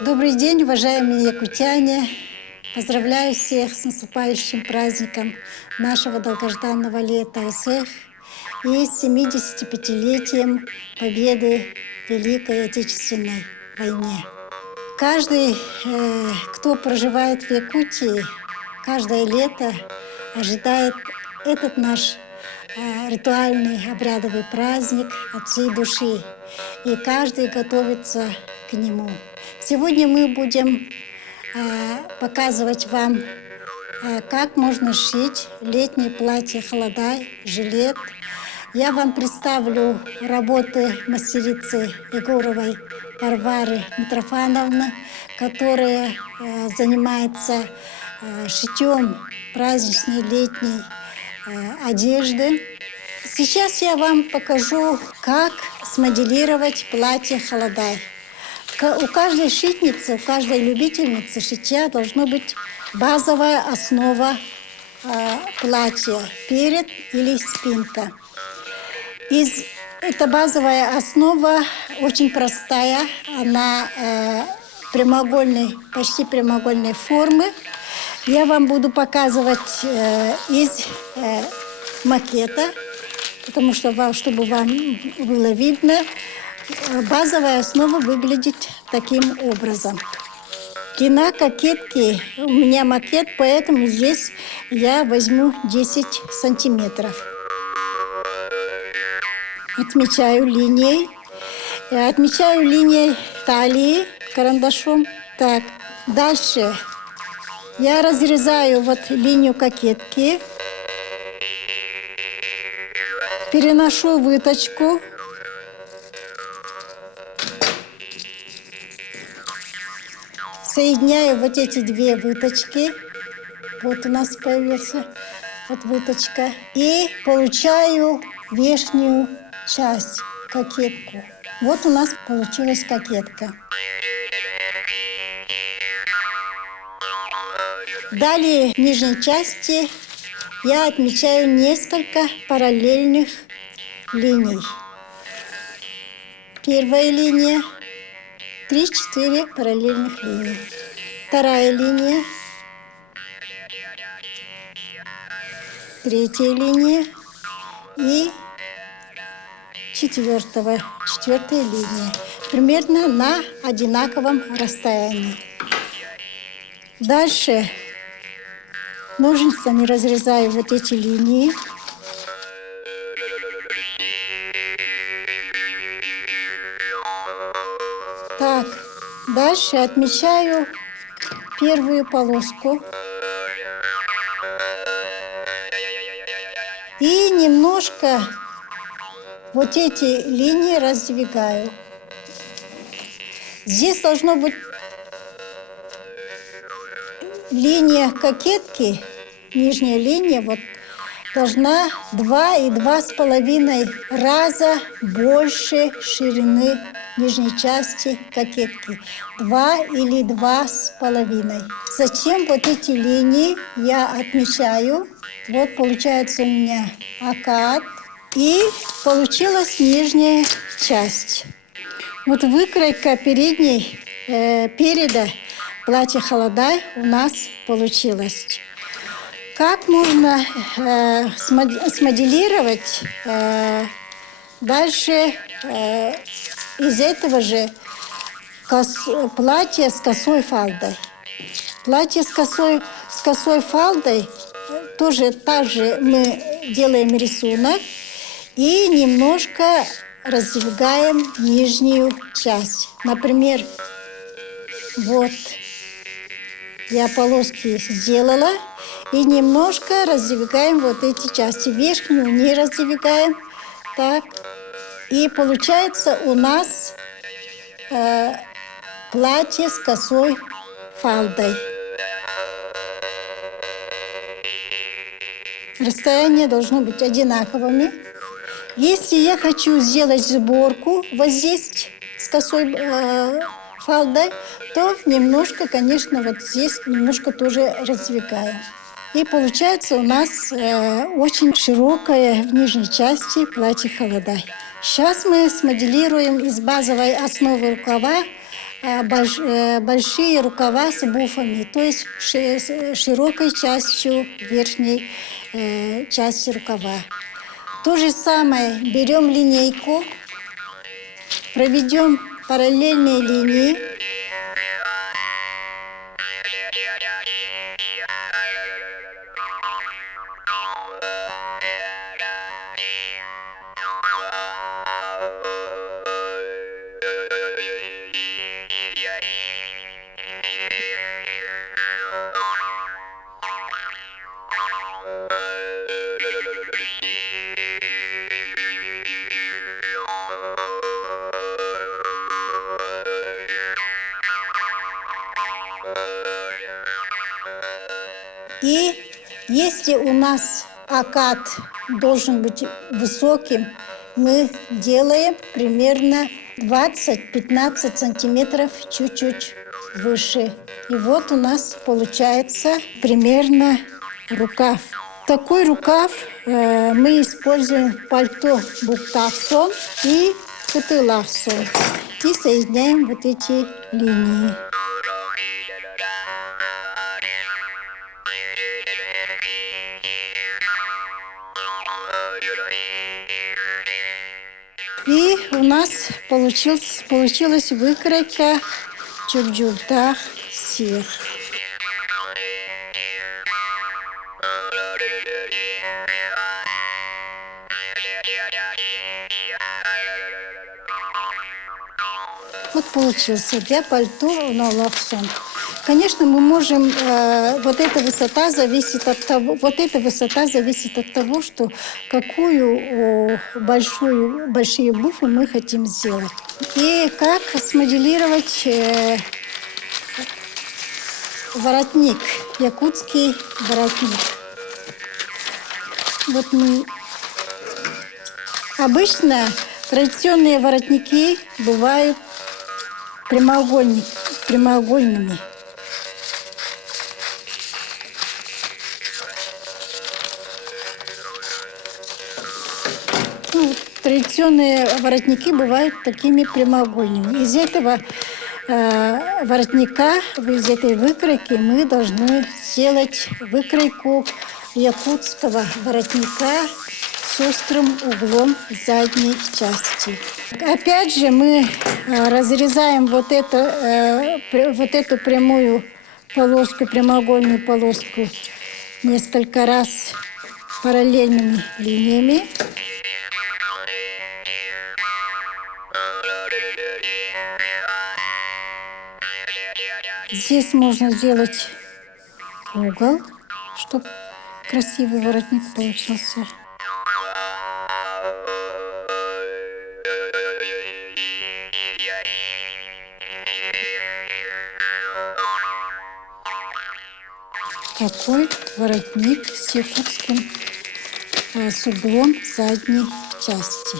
Добрый день, уважаемые якутяне! Поздравляю всех с наступающим праздником нашего долгожданного лета всех и с 75-летием победы в Великой Отечественной войне. Каждый, кто проживает в Якутии, каждое лето ожидает этот наш ритуальный обрядовый праздник от всей души. И каждый готовится к нему. Сегодня мы будем показывать вам, как можно шить летнее платье холодай, жилет. Я вам представлю работы мастерицы Егоровой Варвары Митрофановны, которая занимается шитьем праздничной летней одежды. Сейчас я вам покажу, как смоделировать платье холодай. У каждой шитницы, у каждой любительницы шитья должна быть базовая основа платья, перед или спинка. Эта базовая основа очень простая, она прямоугольной, почти прямоугольной формы. Я вам буду показывать из макета, потому что, чтобы вам было видно, базовая основа выглядит таким образом. Длина кокетки, у меня макет, поэтому здесь я возьму 10 сантиметров. Отмечаю линией. Отмечаю линией талии карандашом. Так, дальше я разрезаю вот линию кокетки. Переношу выточку. Соединяю вот эти две выточки. Вот у нас появился вот выточка. И получаю верхнюю часть, кокетку. Вот у нас получилась кокетка. Далее в нижней части я отмечаю несколько параллельных линий. Первая линия. 3-4 параллельных линии. Вторая линия. Третья линия. И четвертая линия. Примерно на одинаковом расстоянии. Дальше ножницами разрезаю вот эти линии. Так, дальше отмечаю первую полоску. И немножко вот эти линии раздвигаю. Здесь должно быть линия кокетки, нижняя линия, вот должна 2 и 2,5 раза больше ширины нижней части кокетки. 2 или 2,5. Зачем вот эти линии я отмечаю? Вот получается у меня окат. И получилась нижняя часть. Вот выкройка переда платья холодай у нас получилась. Как можно смоделировать дальше из этого же платье с косой фалдой? Платье с косой фалдой тоже так же мы делаем рисунок и немножко раздвигаем нижнюю часть. Например, вот я полоски сделала. И немножко раздвигаем вот эти части. Верхнюю не раздвигаем. Так. И получается у нас платье с косой фалдой. Расстояния должны быть одинаковыми. Если я хочу сделать сборку вот здесь с косой фалдой, то немножко, конечно, вот здесь немножко тоже раздвигаем. И получается у нас очень широкое в нижней части платье холодай. Сейчас мы смоделируем из базовой основы рукава большие рукава с буфами, то есть широкой частью верхней части рукава. То же самое берем линейку, проведем параллельные линии. И если у нас окат должен быть высоким, мы делаем примерно 20-15 сантиметров чуть-чуть выше. И вот у нас получается примерно рукав. Такой рукав мы используем в пальто буктахсон и кутылахсон. И соединяем вот эти линии. И у нас получилась выкройка чукчултах сих. Вот получился для пальто на лахсон. Конечно, мы можем, вот эта высота зависит от того, что какую большие буфы мы хотим сделать. И как смоделировать воротник, якутский воротник. Вот мы обычно традиционные воротники бывают прямоугольными. Традиционные воротники бывают такими прямоугольными. Из этого воротника, из этой выкройки мы должны сделать выкройку якутского воротника с острым углом задней части. Опять же мы разрезаем вот эту прямую полоску, прямоугольную полоску несколько раз параллельными линиями. Здесь можно сделать угол, чтобы красивый воротник получился. Такой воротник с якутским с углом задней части.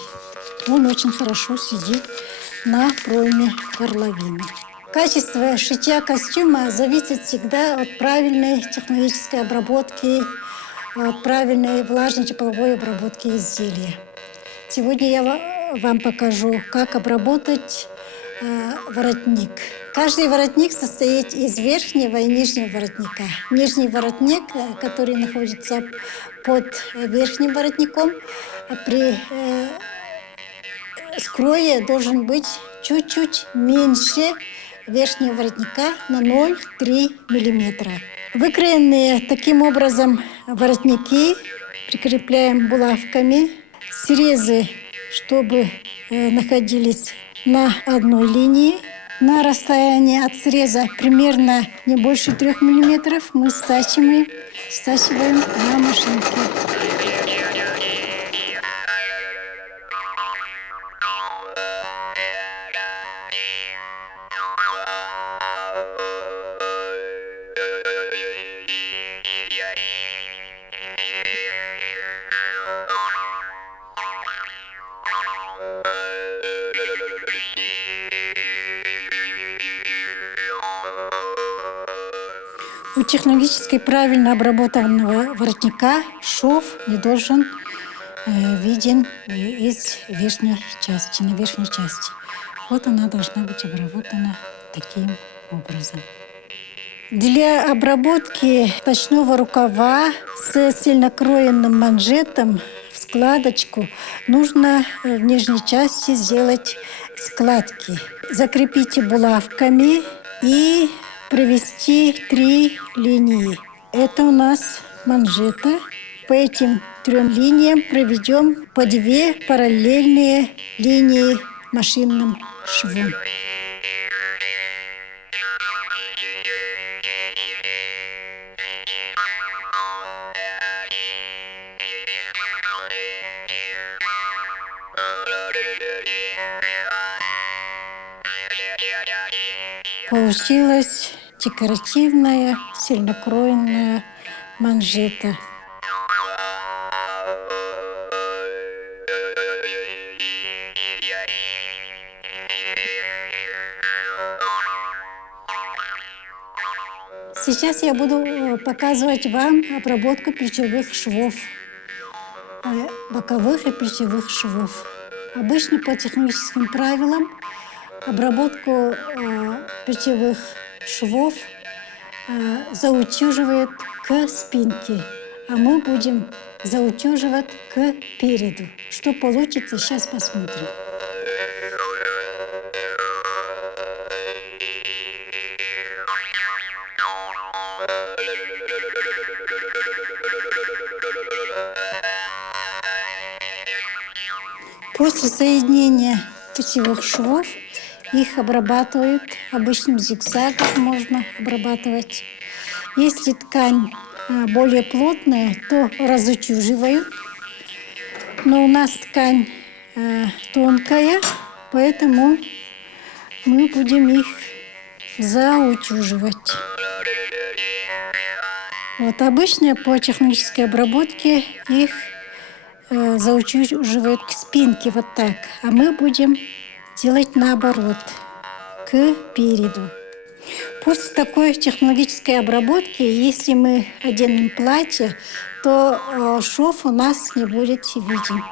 Он очень хорошо сидит на пройме горловины. Качество шитья костюма зависит всегда от правильной технологической обработки, от правильной влажной тепловой обработки изделия. Сегодня я вам покажу, как обработать воротник. Каждый воротник состоит из верхнего и нижнего воротника. Нижний воротник, который находится под верхним воротником, при скрое должен быть чуть-чуть меньше верхнего воротника на 0,3 мм. Выкроенные таким образом воротники прикрепляем булавками. Срезы, чтобы находились на одной линии. На расстоянии от среза примерно не больше 3 мм мы стачиваем на машинке. У технологически правильно обработанного воротника шов не должен виден из верхней части, на верхней части. Вот она должна быть обработана таким образом. Для обработки ночного рукава с сильнокроенным манжетом в складочку нужно в нижней части сделать складки. Закрепите булавками и провести 3 линии. Это у нас манжета. По этим 3 линиям проведем по 2 параллельные линии машинным швом. Получилась декоративная сильнокроенная манжета. Сейчас я буду показывать вам обработку плечевых швов, боковых и плечевых швов. Обычно по техническим правилам обработку плечевых швов заутюживают к спинке, а мы будем заутюживать к переду. Что получится, сейчас посмотрим. После соединения плечевых швов их обрабатывают обычным зигзагом, можно обрабатывать. Если ткань более плотная, то разутюживают. Но у нас ткань тонкая, поэтому мы будем их заутюживать. Вот обычно по технической обработке их заутюживают к спинке вот так, а мы будем делать наоборот, к переду. После такой технологической обработки, если мы оденем платье, то шов у нас не будет виден.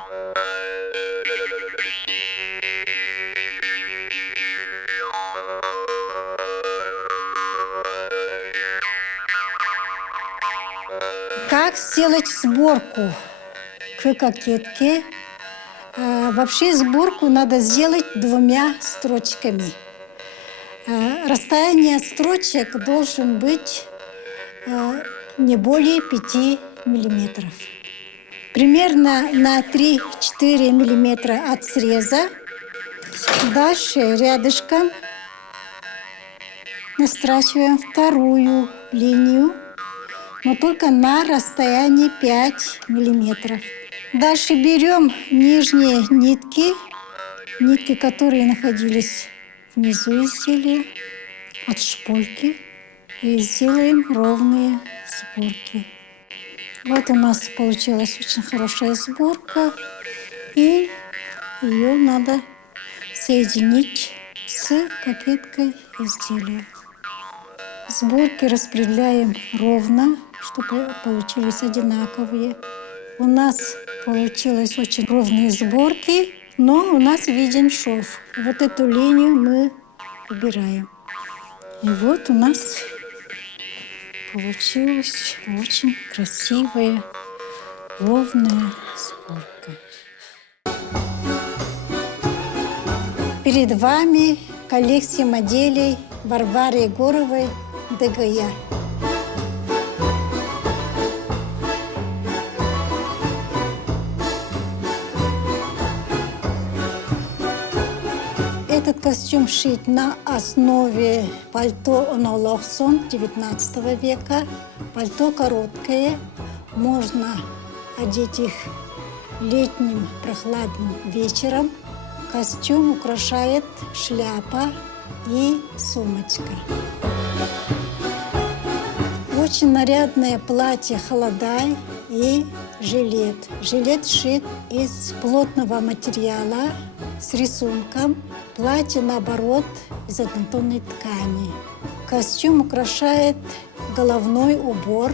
Как сделать сборку к кокетке? Вообще сборку надо сделать 2 строчками. Расстояние строчек должен быть не более 5 миллиметров. Примерно на 3-4 миллиметра от среза. Дальше рядышком настрачиваем 2 линию, но только на расстоянии 5 миллиметров. Дальше берем нижние нитки, которые находились внизу изделия, от шпульки, и сделаем ровные сборки. Вот у нас получилась очень хорошая сборка, и ее надо соединить с кокеткой изделия. Сборки распределяем ровно, чтобы получились одинаковые. У нас получились очень ровные сборки, но у нас виден шов. Вот эту линию мы убираем. И вот у нас получилась очень красивая, ровная сборка. Перед вами коллекция моделей Варвары Егоровой ДГЯ. Этот костюм шит на основе пальто Онолохсон 19 века. Пальто короткое, можно одеть их летним прохладным вечером. Костюм украшает шляпа и сумочка. Очень нарядное платье холодай и жилет. Жилет шит из плотного материала с рисунком. Платье, наоборот, из однотонной ткани. Костюм украшает головной убор.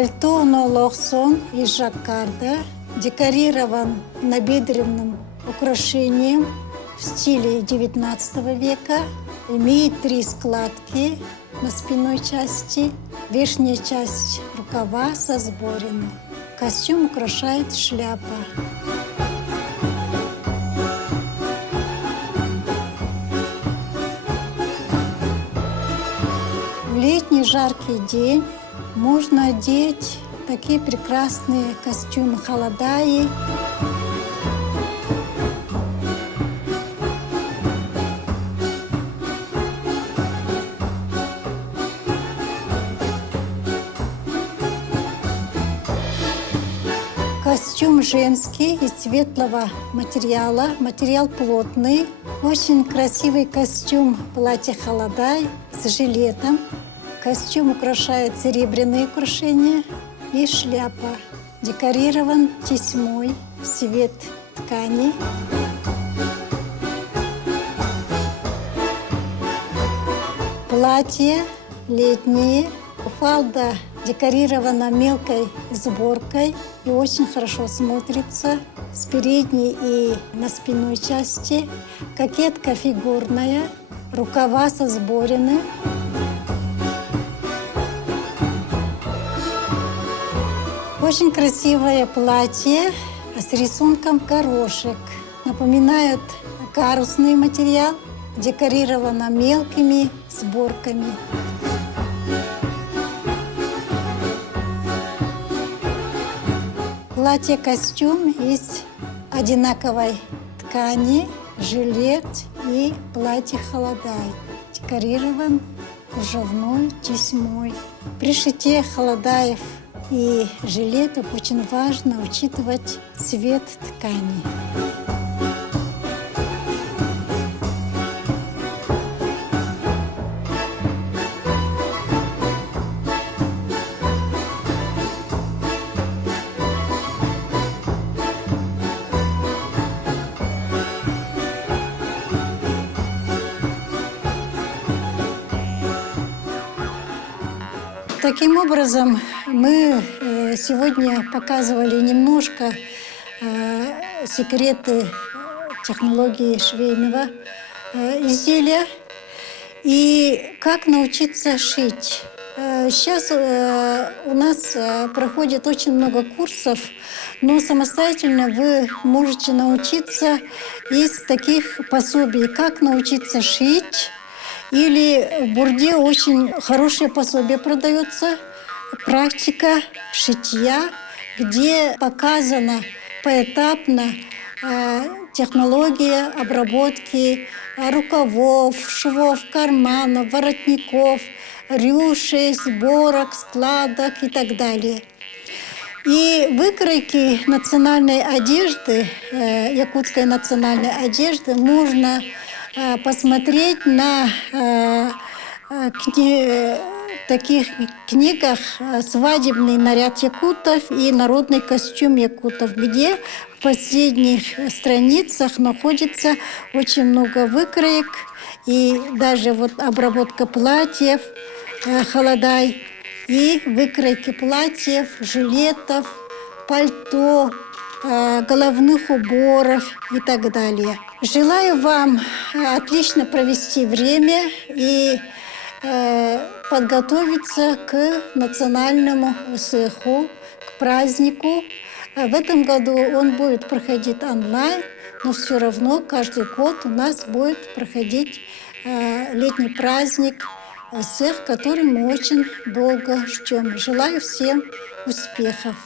Пальто Нолохсон из жаккарда декорирован набедренным украшением в стиле XIX века. Имеет 3 складки на спинной части, верхняя часть рукава со сборами. Костюм украшает шляпа. В летний жаркий день можно одеть такие прекрасные костюмы халадаи. Костюм женский из светлого материала, материал плотный. Очень красивый костюм платье халадай с жилетом. Костюм украшает серебряные украшения и шляпа. Декорирован тесьмой в цвет ткани. Платье летнее. Фалда декорирована мелкой сборкой и очень хорошо смотрится с передней и на спинной части. Кокетка фигурная, рукава со сборены. Очень красивое платье с рисунком горошек. Напоминает карусный материал, декорировано мелкими сборками. Платье-костюм из одинаковой ткани, жилет и платье халадай. Декорирован кружевной тесьмой. При шитье халадаев и жилетов очень важно учитывать цвет ткани. Таким образом, мы сегодня показывали немножко секреты технологии швейного изделия и как научиться шить. Сейчас у нас проходит очень много курсов, но самостоятельно вы можете научиться из таких пособий, как научиться шить. Или в Бурде очень хорошее пособие продается, практика шитья, где показана поэтапно технология обработки рукавов, швов, карманов, воротников, рюшей, сборок, складок и так далее. И выкройки национальной одежды, якутской национальной одежды, можно посмотреть на таких книгах «Свадебный наряд якутов» и «Народный костюм якутов», где в последних страницах находится очень много выкроек и даже вот обработка платьев халадай и выкройки платьев, жилетов, пальто, головных уборов и так далее. Желаю вам отлично провести время и подготовиться к национальному СЭХу, к празднику. В этом году он будет проходить онлайн, но все равно каждый год у нас будет проходить летний праздник СЭХ, который мы очень долго ждем. Желаю всем успехов!